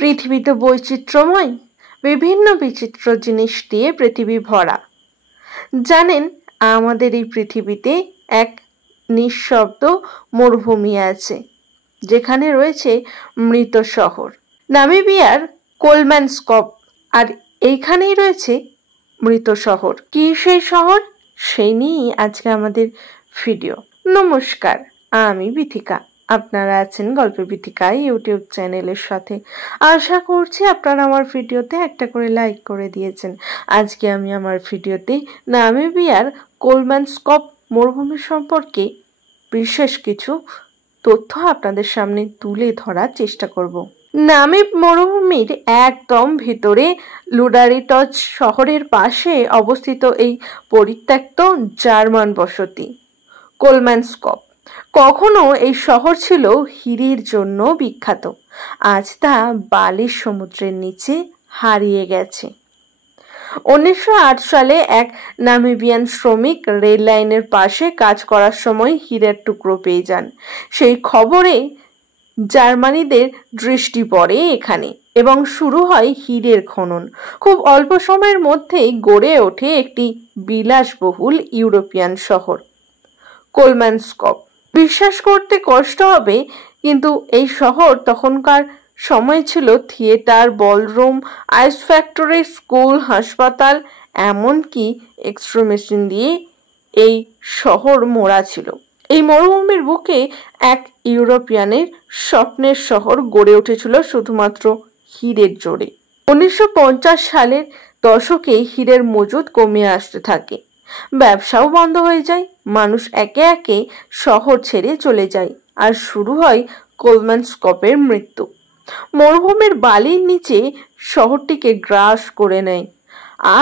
পৃথিবীতে বৈচিত্র্যময়, বিভিন্ন বিচিত্র জিনিস দিয়ে পৃথিবী ভরা। জানেন, আমাদের এই পৃথিবীতে এক নিঃশব্দ মরুভূমি আছে, যেখানে রয়েছে মৃত শহর, নামিবিয়ার কোলম্যানস্কপ। আর এইখানেই রয়েছে মৃত শহর। কি সেই শহর? সেই নিয়েই আজকে আমাদের ভিডিও। নমস্কার, আমি বিথিকা। আপনারা আছেন গল্পের বিথিকা ইউটিউব চ্যানেলের সাথে। আশা করছি আপনারা আমার ভিডিওতে একটা করে লাইক করে দিয়েছেন। আজকে আমি আমার ভিডিওতে নামিবিয়ার কোলম্যানস্কপ মরুভূমি সম্পর্কে বিশেষ কিছু তথ্য আপনাদের সামনে তুলে ধরার চেষ্টা করব। নামিব মরুভূমির একদম ভিতরে লুডারিটজ শহরের পাশে অবস্থিত এই পরিত্যক্ত জার্মান বসতি কোলম্যানস্কপ। কখনো এই শহর ছিল হীরের জন্য বিখ্যাত, আজ তা বালির সমুদ্রের নিচে হারিয়ে গেছে। 1908 সালে এক নামিবিয়ান শ্রমিক রেল লাইনের পাশে কাজ করার সময় হীরের টুকরো পেয়ে যান। সেই খবরে জার্মানিদের দৃষ্টি পড়ে এখানে এবং শুরু হয় হীরের খনন। খুব অল্প সময়ের মধ্যেই গড়ে ওঠে একটি বিলাসবহুল ইউরোপিয়ান শহর কোলম্যানস্কপ। বিশ্বাস করতে কষ্ট হবে, কিন্তু এই শহর তখনকার সময় ছিল theatre, ballroom, ice factory, school, হাসপাতাল, এমনকি এক্সরে মেশিন দিয়ে এই শহর মোড়া ছিল। এই মরুভূমির বুকে এক ইউরোপিয়ানের স্বপ্নের শহর গড়ে উঠেছিল শুধুমাত্র হীরের জোরে। 1950 সালের দশকে হীরের মজুদ কমে আসতে থাকে, ব্যবসাও বন্ধ হয়ে যায়, মানুষ একে একে শহর ছেড়ে চলে যায়, আর শুরু হয় কোলম্যানস্কপের মৃত্যু। মরুভূমির বালির নিচে শহরটিকে গ্রাস করে নেয়।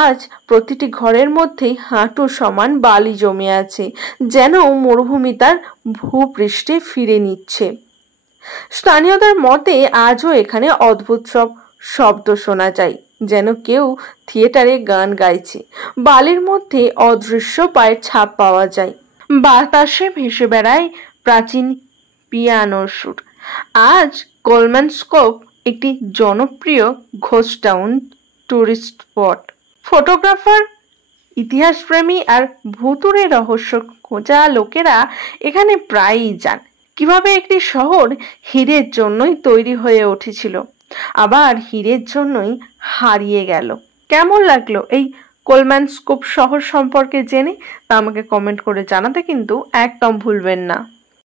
আজ প্রতিটি ঘরের মধ্যেই হাঁটু সমান বালি জমে আছে, যেন মরুভূমি তার ভূপৃষ্ঠে ফিরে নিচ্ছে। স্থানীয়দের মতে আজও এখানে অদ্ভুত সব শব্দ শোনা যায়, যেন কেউ থিয়েটারে গান গাইছে। বালির মধ্যে অদৃশ্য পায়ের ছাপ পাওয়া যায়, বাতাসে ভেসে বেড়ায় প্রাচীন পিয়ানোর সুর। আজ কোলম্যানস্কপ একটি জনপ্রিয় ghost town, tourist spot. Photographer, ইতিহাসপ্রেমী আর ভুতুড়ে রহস্য খোঁজা লোকেরা এখানে প্রায়ই যান। কিভাবে একটি শহর হীরের জন্যই তৈরি হয়ে উঠেছিল, আবার হীরের জন্যই হারিয়ে গেল। কেমন লাগলো এই কোলম্যানস্কপ শহর সম্পর্কে জেনে? তা আমাকে কমেন্ট করে জানাতে কিন্তু একদম ভুলবেন না।